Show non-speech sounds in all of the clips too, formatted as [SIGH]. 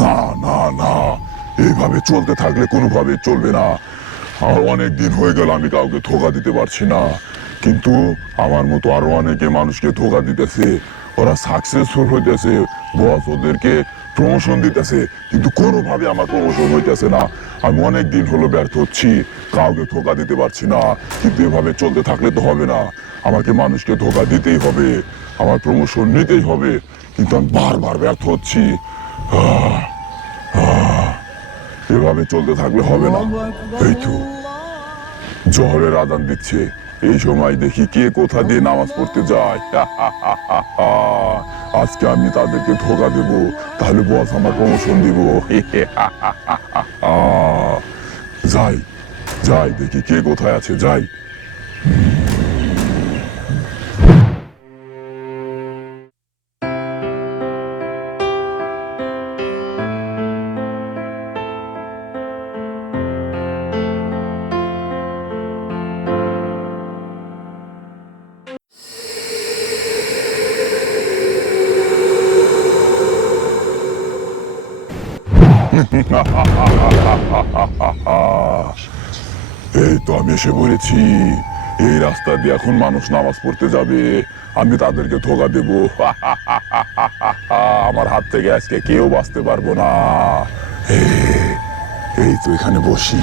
না না না। এইভাবে চলতে থাকলে কোনোভাবে চলবে না। আর অনেক দিন হয়ে গেল, আমি কাউকে ধোকা দিতে পারছি না। কিন্তু আমার মতো আরও অনেকে মানুষকে ধোকা দিতেছে। ওরা সাকসেসফুল হইতেছে। বস ওদেরকে প্রমোশন দিতেছে কিন্তু কোনোভাবে আমার প্রমোশন হইতেছে না। আমি অনেক দিন হলো ব্যর্থ হচ্ছি কাউকে ধোকা দিতে পারছি না কিন্তু এভাবে চলতে থাকলে তো হবে না। আমাকে মানুষকে ধোকা দিতেই হবে আমার প্রমোশন নিতেই হবে কিন্তু আমি বারবার ব্যর্থ হচ্ছি। এভাবে চলতে থাকলে হবে না। এই তো জহরের আদান দিচ্ছে। এই সময় দেখি কে কোথা দিয়ে নামাজ পড়তে যায়। [LAUGHS] আজকে আমি তাদেরকে ধোকা দেব, তাহলে বস আমার প্রমোশন দিব। যাই যাই, দেখি কে কোথায় আছে, যাই। এই তো আমি এসে পড়েছি। এই রাস্তা দিয়ে এখন মানুষ নামাজ পড়তে যাবে। আমি তাদেরকে ধোকা দেব। [LAUGHS] আমার হাত থেকে আজকে কেউ বাঁচতে পারব না। এই, তো এখানে বসি।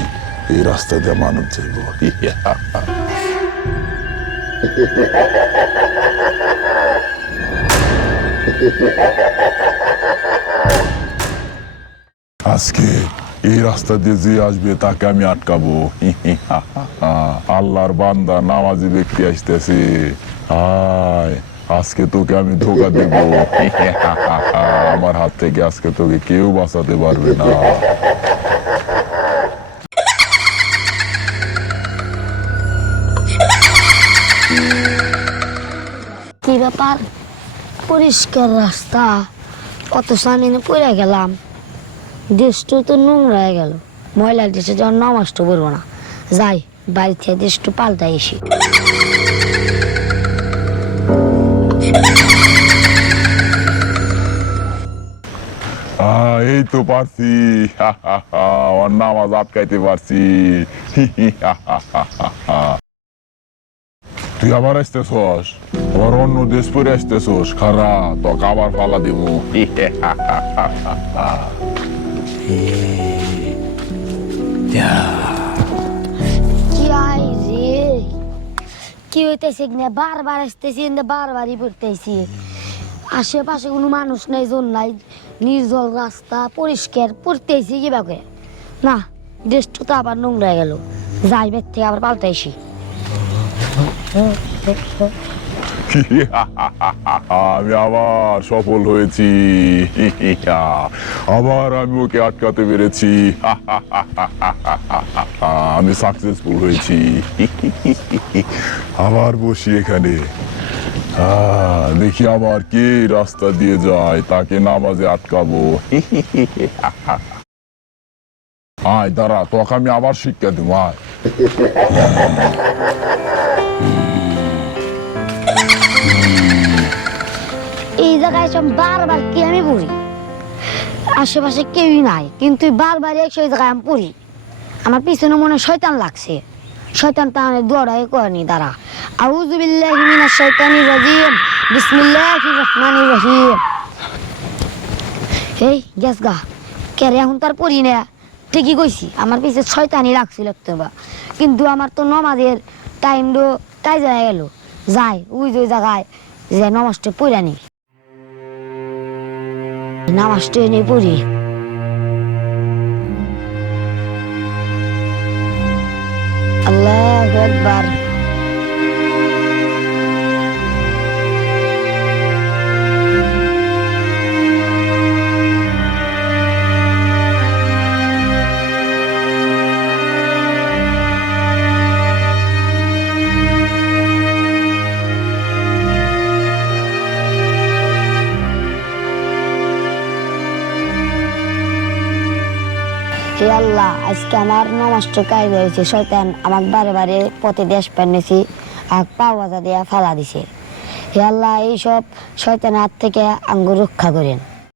এই রাস্তা দিয়ে মানব যাইব। [LAUGHS] আজকে এই রাস্তা দিয়ে যে আসবে, তাকে আমি আটকাবো। [LAUGHS] আল্লাহর বান্দা, নামাজি ব্যক্তি আসতেছে। আজকে তোকে আমি ধোকা দেব। [LAUGHS] আমার হাত থেকে আজকে তোকে কেউ বাঁচাতে পারবে না। কি ব্যাপার? পরিষ্কার রাস্তা। অত সামনে পড়ে গেলাম। দেশটা তো নোংরা হয়ে গেল। ময়লা দেশে যখন নামাজটা পড়ব না। যাই, বাড়ি থেকে দেশটা পাল্টাই এসি এই তো পারছি। আমার নামাজ আটকাইতে পারছি। তুই আবার আসতেছস? আবার অন্য দেশ পরে আসতেছস? খারা তোকে আবার ফালা দিব কি হইতেছে না বারবার আসতেছি কিন্তু বারবারই পড়তেছি আশেপাশে কোনো মানুষ নাই, জন নাই, নির্জল রাস্তা, পরিষ্কার, পড়তেছি কীভাবে না দেশটা তো আবার নোংরা গেল। যাই বের থেকে আবার পাল্টাইছি। আমি আবার সফল হয়েছি। আবার আমি ওকে আটকাতে পেরেছি। আমি সাকসেসফুল হয়েছি। আবার বসি এখানে। দেখি আবার কে রাস্তা দিয়ে যায়, তাকে নামাজে আটকাবো। আয়, দাঁড়া, তোকে আমি আবার শিক্ষা দেবো, আয়। জায়গায় সব বারবার কি আমি পড়ি আশেপাশে কেউই নাই, কিন্তু বারবার একশো জায়গায় আমি পড়ি। আমার পিছনে মনে শয়তান লাগছে। শয়তান দৌড়াই করেনি তারা আউযু বিল্লাহি মিনাশ শাইতানির রাজিম। রহিম। এই গ্যাস গা। কেরে এখন তার পড়ি না। ঠিকই কইছি, আমার পিছে শয়তানি লাগছিল একটু বা। কিন্তু আমার তো নমাজের টাইম তাই যায় গেল। যাই ওই যে জায়গায় যে নমাজটা পড়ে নি নামাজটা এনে পড়ি। আল্লাহ একবার হে আল্লাহ, আজকে আমার নমাজটা কাজ হয়েছে, শয়তান আমাকে বারে বারে পথে দেশ পান্নেছি আর পাওয়া দিয়া ফালা দিছে। হে আল্লাহ, এইসব শয়তান হাত থেকে আঙ্গুর রক্ষা করেন।